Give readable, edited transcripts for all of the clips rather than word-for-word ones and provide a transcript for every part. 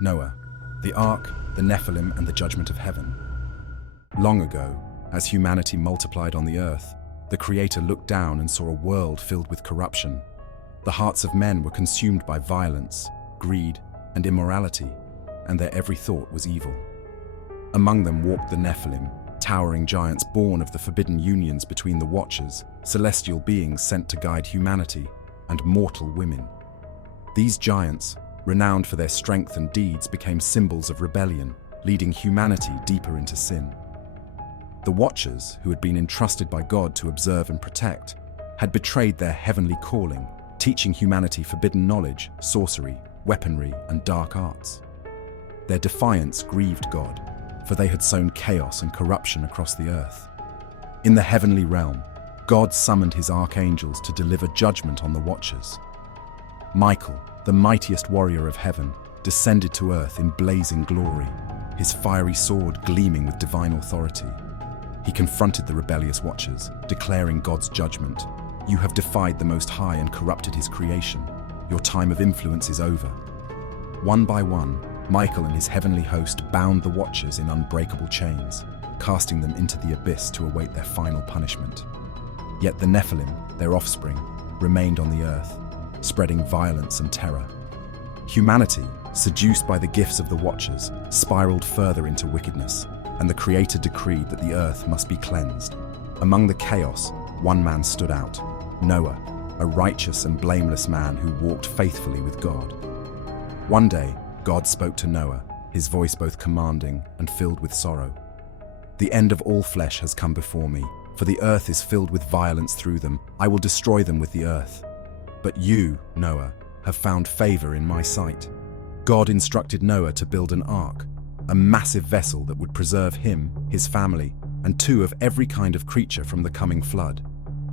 Noah, the Ark, the Nephilim, and the judgment of heaven. Long ago, as humanity multiplied on the earth, the Creator looked down and saw a world filled with corruption. The hearts of men were consumed by violence, greed, and immorality, and their every thought was evil. Among them walked the Nephilim, towering giants born of the forbidden unions between the Watchers, celestial beings sent to guide humanity, and mortal women. These giants, renowned for their strength and deeds, became symbols of rebellion, leading humanity deeper into sin. The Watchers, who had been entrusted by God to observe and protect, had betrayed their heavenly calling, teaching humanity forbidden knowledge, sorcery, weaponry, and dark arts. Their defiance grieved God, for they had sown chaos and corruption across the earth. In the heavenly realm, God summoned his archangels to deliver judgment on the Watchers. Michael, the mightiest warrior of heaven, descended to earth in blazing glory, his fiery sword gleaming with divine authority. He confronted the rebellious Watchers, declaring God's judgment. "You have defied the Most High and corrupted his creation. Your time of influence is over." One by one, Michael and his heavenly host bound the Watchers in unbreakable chains, casting them into the abyss to await their final punishment. Yet the Nephilim, their offspring, remained on the earth, spreading violence and terror. Humanity, seduced by the gifts of the Watchers, spiraled further into wickedness, and the Creator decreed that the earth must be cleansed. Among the chaos, one man stood out, Noah, a righteous and blameless man who walked faithfully with God. One day, God spoke to Noah, his voice both commanding and filled with sorrow. "The end of all flesh has come before me, for the earth is filled with violence through them. I will destroy them with the earth. But you, Noah, have found favor in my sight." God instructed Noah to build an ark, a massive vessel that would preserve him, his family, and two of every kind of creature from the coming flood.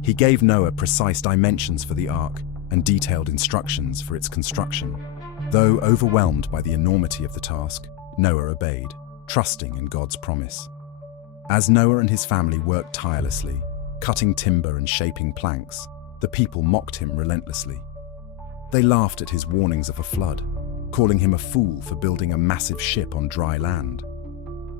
He gave Noah precise dimensions for the ark and detailed instructions for its construction. Though overwhelmed by the enormity of the task, Noah obeyed, trusting in God's promise. As Noah and his family worked tirelessly, cutting timber and shaping planks, the people mocked him relentlessly. They laughed at his warnings of a flood, calling him a fool for building a massive ship on dry land.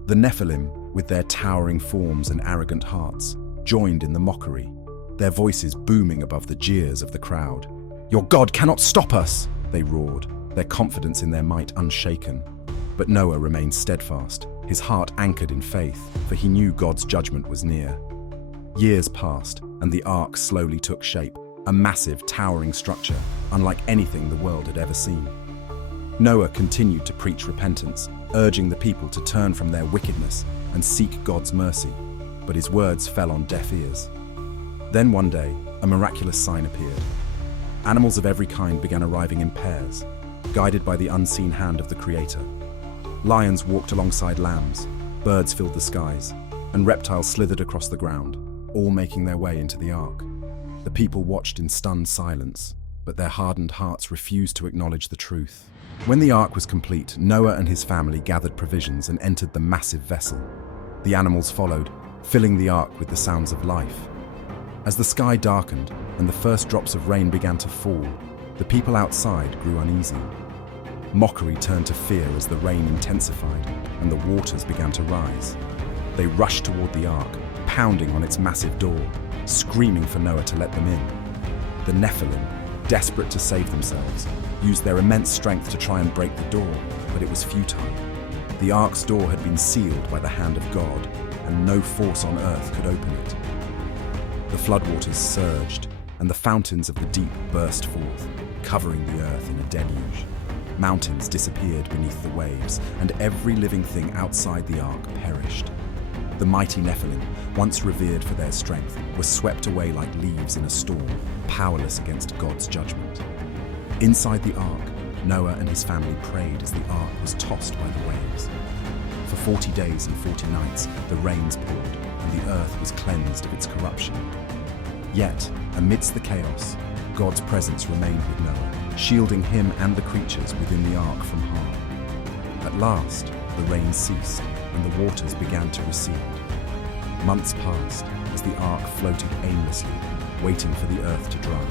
The Nephilim, with their towering forms and arrogant hearts, joined in the mockery, their voices booming above the jeers of the crowd. "Your God cannot stop us!" they roared, their confidence in their might unshaken. But Noah remained steadfast, his heart anchored in faith, for he knew God's judgment was near. Years passed, and the ark slowly took shape, a massive, towering structure, unlike anything the world had ever seen. Noah continued to preach repentance, urging the people to turn from their wickedness and seek God's mercy, but his words fell on deaf ears. Then one day, a miraculous sign appeared. Animals of every kind began arriving in pairs, guided by the unseen hand of the Creator. Lions walked alongside lambs, birds filled the skies, and reptiles slithered across the ground, all making their way into the ark. The people watched in stunned silence, but their hardened hearts refused to acknowledge the truth. When the ark was complete, Noah and his family gathered provisions and entered the massive vessel. The animals followed, filling the ark with the sounds of life. As the sky darkened and the first drops of rain began to fall, the people outside grew uneasy. Mockery turned to fear as the rain intensified and the waters began to rise. They rushed toward the ark, pounding on its massive door, screaming for Noah to let them in. The Nephilim, desperate to save themselves, used their immense strength to try and break the door, but it was futile. The ark's door had been sealed by the hand of God, and no force on earth could open it. The floodwaters surged, and the fountains of the deep burst forth, covering the earth in a deluge. Mountains disappeared beneath the waves, and every living thing outside the ark perished. The mighty Nephilim, once revered for their strength, were swept away like leaves in a storm, powerless against God's judgment. Inside the ark, Noah and his family prayed as the ark was tossed by the waves. For 40 days and 40 nights, the rains poured, and the earth was cleansed of its corruption. Yet, amidst the chaos, God's presence remained with Noah, shielding him and the creatures within the ark from harm. At last, the rain ceased, and the waters began to recede. Months passed as the ark floated aimlessly, waiting for the earth to dry.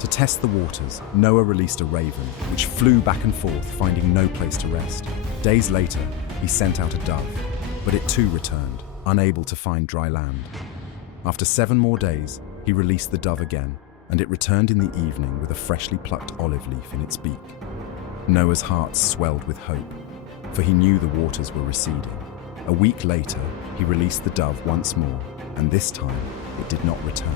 To test the waters, Noah released a raven, which flew back and forth, finding no place to rest. Days later, he sent out a dove, but it too returned, unable to find dry land. After 7 more days, he released the dove again, and it returned in the evening with a freshly plucked olive leaf in its beak. Noah's heart swelled with hope, for he knew the waters were receding. A week later, he released the dove once more, and this time it did not return.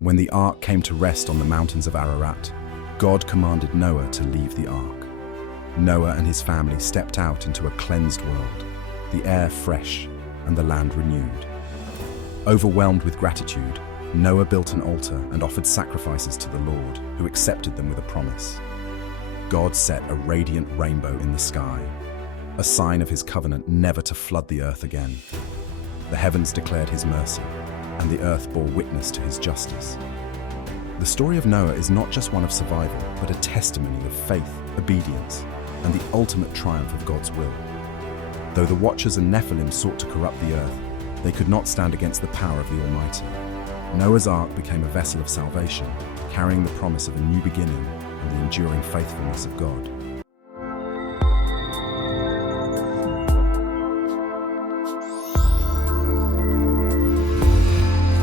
When the ark came to rest on the mountains of Ararat, God commanded Noah to leave the ark. Noah and his family stepped out into a cleansed world, the air fresh and the land renewed. Overwhelmed with gratitude, Noah built an altar and offered sacrifices to the Lord, who accepted them with a promise. God set a radiant rainbow in the sky, a sign of his covenant never to flood the earth again. The heavens declared his mercy, and the earth bore witness to his justice. The story of Noah is not just one of survival, but a testimony of faith, obedience, and the ultimate triumph of God's will. Though the Watchers and Nephilim sought to corrupt the earth, they could not stand against the power of the Almighty. Noah's Ark became a vessel of salvation, carrying the promise of a new beginning and the enduring faithfulness of God.